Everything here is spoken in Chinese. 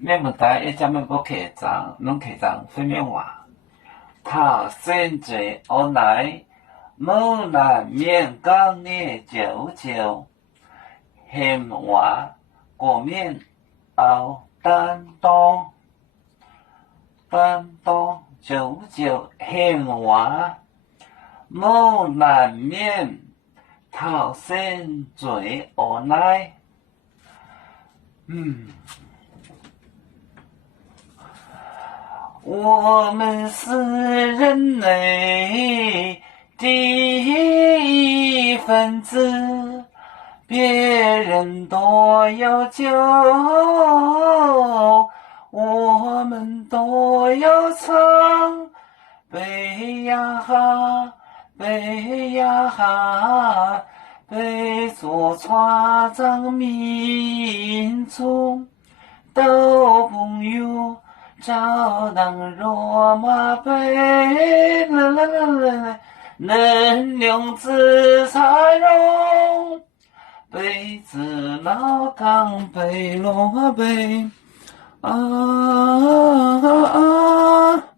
面目台一家面不客张，拢客张分面话。他生罪而来，某难免讲你舅舅，嫌话过面后担当，舅舅嫌话，某难免他生罪而来。我们是人类第一分子，别人都有酒，我们都有唱。悲呀哈，悲呀哈，悲作船长民众都朋友。照当罗马杯，能量自彩容，杯子老钢杯罗杯，啊啊啊。